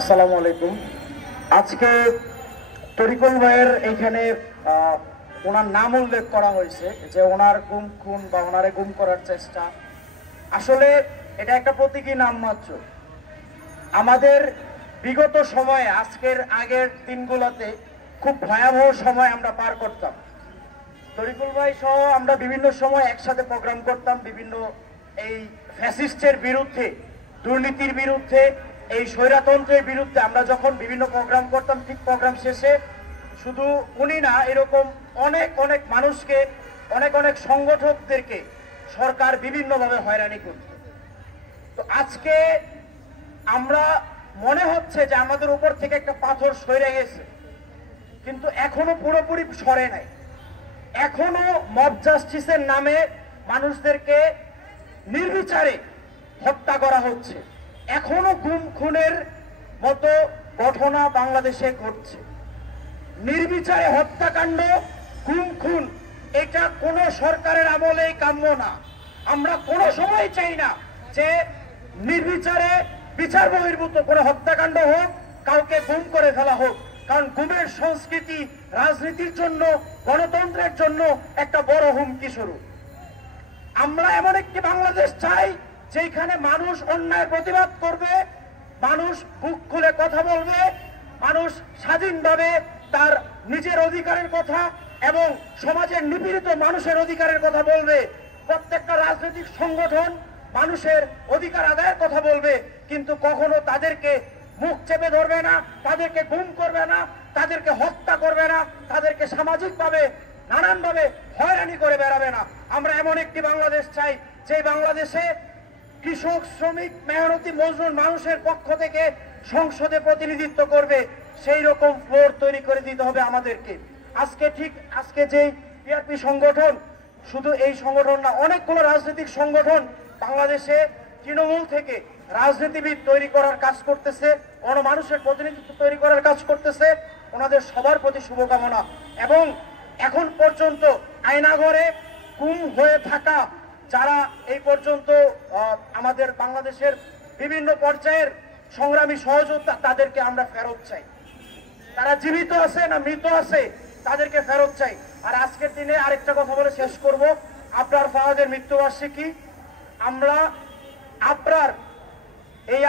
আসসালামু আলাইকুম। আজকে তরিকুল ভাইয়ের এইখানে ওনার নাম উল্লেখ করা হয়েছে যে ওনার গুম খুন বা ওনারে গুম করার চেষ্টা, আসলে এটা একটা প্রতীকী নাম মাত্র। আমাদের বিগত সময়ে আজকের আগের দিনগুলোতে খুব ভয়াবহ সময় আমরা পার করতাম। তরিকুল ভাই সহ আমরা বিভিন্ন সময় একসাথে প্রোগ্রাম করতাম, বিভিন্ন এই ফ্যাসিস্টের বিরুদ্ধে, দুর্নীতির বিরুদ্ধে, এই স্বৈরতন্ত্রের বিরুদ্ধে আমরা যখন বিভিন্ন প্রোগ্রাম করতাম, ঠিক প্রোগ্রাম শেষে শুধু উনি না, এরকম অনেক অনেক মানুষকে, অনেক অনেক সংগঠকদেরকে সরকার বিভিন্নভাবে হয়রানি করত। তো আজকে আমরা মনে হচ্ছে যে আমাদের উপর থেকে একটা পাথর সরে গেছে, কিন্তু এখনো পুরোপুরি সরে নাই। এখনো মব জাস্টিসের নামে মানুষদেরকে নির্বিচারে হত্যা করা হচ্ছে, এখনো গুম খুনের মতো ঘটনা বাংলাদেশে ঘটছে। নির্বিচারে হত্যাকাণ্ড, গুম খুন, এটা কোন সরকারের আমলেই কাম্য না। আমরা কোনো সময় চাই না যে নির্বিচারে বিচার বহির্ভূত কোনো হত্যাকাণ্ড হোক, কাউকে গুম করে ফেলা হোক, কারণ গুমের সংস্কৃতি রাজনীতির জন্য, গণতন্ত্রের জন্য একটা বড় হুমকি স্বরূপ। আমরা এমন একটি বাংলাদেশ চাই যেখানে মানুষ অন্যায় প্রতিবাদ করবে, মানুষ বুক খুলে কথা বলবে, মানুষ স্বাধীনভাবে তার নিজের অধিকারের কথা এবং সমাজের নিপীড়িত মানুষের অধিকারের কথা বলবে। প্রত্যেকটা রাজনৈতিক সংগঠন মানুষের অধিকার আদায়ের কথা বলবে, কিন্তু কখনো তাদেরকে মুখ চেপে ধরবে না, তাদেরকে গুম করবে না, তাদেরকে হত্যা করবে না, তাদেরকে সামাজিকভাবে নানানভাবে হয়রানি করে বেড়াবে না। আমরা এমন একটি বাংলাদেশ চাই যে বাংলাদেশে কৃষক, শ্রমিক, মেহনতি, মজদুর মানুষের পক্ষ থেকে সংসদে প্রতিনিধিত্ব করবে, সেই রকম ফ্লোর তৈরি করে দিতে হবে আমাদেরকে। আজকে যে বিএনপি সংগঠন, শুধু এই সংগঠন না, অনেকগুলো রাজনৈতিক সংগঠন বাংলাদেশে তৃণমূল থেকে রাজনীতিবিদ তৈরি করার কাজ করতেছে, গণমানুষের প্রতিনিধিত্ব তৈরি করার কাজ করতেছে। ওনাদের সবার প্রতি শুভকামনা। এবং এখন পর্যন্ত আয়নাঘরে গুম হয়ে থাকা যারা এই পর্যন্ত আমাদের বাংলাদেশের বিভিন্ন পর্যায়ের সংগ্রামী সহযোদ্ধা, তাদেরকে আমরা ফেরত চাই। তারা জীবিত আছে না মৃত আছে, তাদেরকে ফেরত চাই। আর আজকের দিনে আরেকটা কথা বলে শেষ করব, আবরার ফাহাদের মৃত্যুবার্ষিকী। আমরা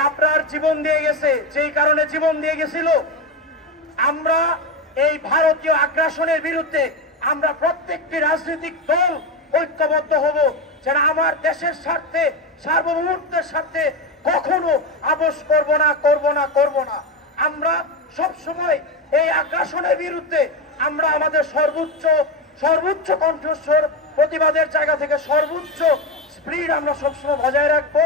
আবরার জীবন দিয়ে গেছে, যেই কারণে জীবন দিয়ে গেছিল, আমরা এই ভারতীয় আগ্রাসনের বিরুদ্ধে আমরা প্রত্যেকটি রাজনৈতিক দল ঐক্যবদ্ধ হব, যেন আমার দেশের স্বার্থে, সার্বভৌমত্বের স্বার্থে কখনো আপোস করব না। আমরা সব সময় এই আগ্রাসনের বিরুদ্ধে আমরা আমাদের সর্বোচ্চ কণ্ঠস্বর, প্রতিবাদের জায়গা থেকে সর্বোচ্চ স্পিরিট আমরা সবসময় বজায় রাখবো।